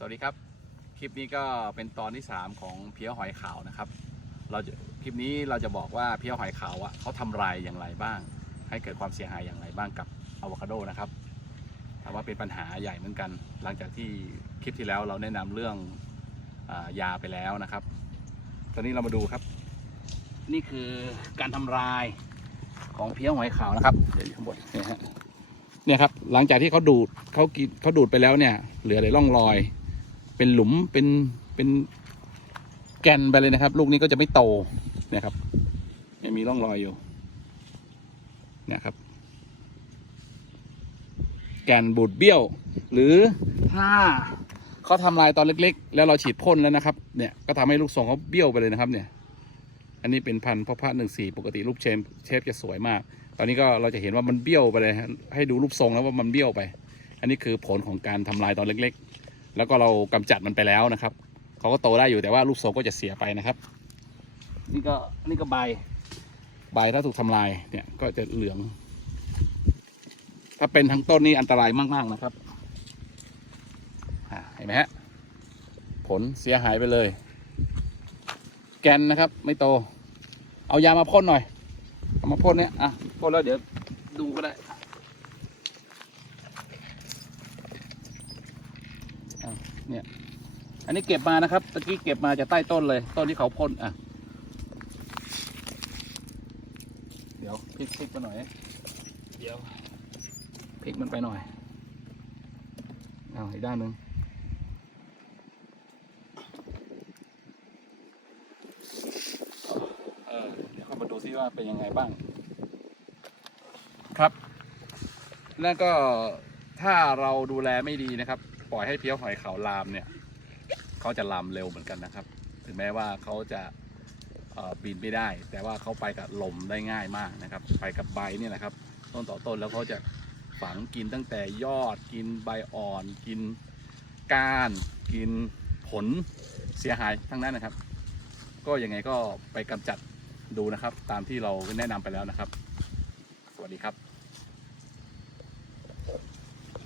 สวัสดีครับ คลิปนี้ก็เป็นตอนที่ 3 ของเพี้ยหอยขาวนะครับ เราจะคลิปนี้เราจะบอกว่าเพี้ยหอยขาวอะเขาทำลายอย่างไรบ้าง ให้เกิดความเสียหายอย่างไรบ้างกับอะโวคาโดนะครับถามว่าเป็นปัญหาใหญ่เหมือนกัน หลังจากที่คลิปที่แล้วเราแนะนำเรื่องอายาไปแล้วนะครับ ตอนนี้เรามาดูครับ นี่คือการทำลายของเพี้ยหอยขาวนะครับเดี๋ยวข้างบนนี่ฮะเนี่ยครับหลังจากที่เขาดูดเขากินเขาดูดไปแล้วเนี่ย เหลือแต่ร่องรอย เป็นหลุมเป็นเป็นแกนไปเลยนะครับ ลูกนี้ก็จะไม่โตนี่ยครับยังมีร่องรอยอยู่เนี่ยครับ แกนบูดเบี้ยว หรือถ้าเขาทำลายตอนเล็ก ๆ แล้วเราฉีดพ่นแล้วนะครับ เนี่ยก็ทำให้ลูกทรงเขาเบี้ยวไปเลยนะครับ เนี่ย อันนี้เป็นพันธุ์พ่อพาหนึ่งสี่ปกติรูปเชฟเชฟจะสวยมาก ตอนนี้ก็เราจะเห็นว่ามันเบี้ยวไปเลยให้ดูรูปทรงแล้วว่ามันเบี้ยวไป อันนี้คือผลของการทำลายตอนเล็ก ๆ แล้วก็เรากำจัดมันไปแล้วนะครับเขาก็โตได้อยู่แต่ว่ารูปทรงก็จะเสียไปนะครับ นี่ก็นี่ก็ใบใบถ้าถูกทำลายเนี่ยก็จะเหลือง ถ้าเป็นทั้งต้นนี่อันตรายมาก ๆ นะครับเห็นไหมฮะผลเสียหายไปเลย แกนนะครับ ไม่โต เอายามาพ่นหน่อย เอามาพ่นเนี่ยอะพ่นแล้วเดี๋ยวดูก็ได้ อะ เนี่ย อันนี้เก็บมานะครับ ตะกี้เก็บมาจากใต้ต้นเลย ต้นที่เขาพ่นอะ เดี๋ยวพลิกพลิกมาหน่อย เดี๋ยวพลิกมันไปหน่อยเอาอีกด้านหนึ่งเออเดี๋ยวเข้ามาดูซิว่าเป็นยังไงบ้าง ครับ แล้วก็ถ้าเราดูแลไม่ดีนะครับ ปล่อยให้เพี้ยวหอยขาวลามเนี่ยเขาจะลามเร็วเหมือนกันนะครับ ถึงแม้ว่าเขาจะบินไม่ได้ แต่ว่าเขาไปกับลมได้ง่ายมากนะครับ ไปกับใบเนี่ยนะครับ ต้นต่อต้นแล้วเขาจะฝังกินตั้งแต่ยอดกินใบอ่อน กินก้าน กินผลเสียหายทั้งนั้นนะครับ ก็ยังไงก็ไปกำจัดดูนะครับ ตามที่เราแนะนำไปแล้วนะครับ สวัสดีครับ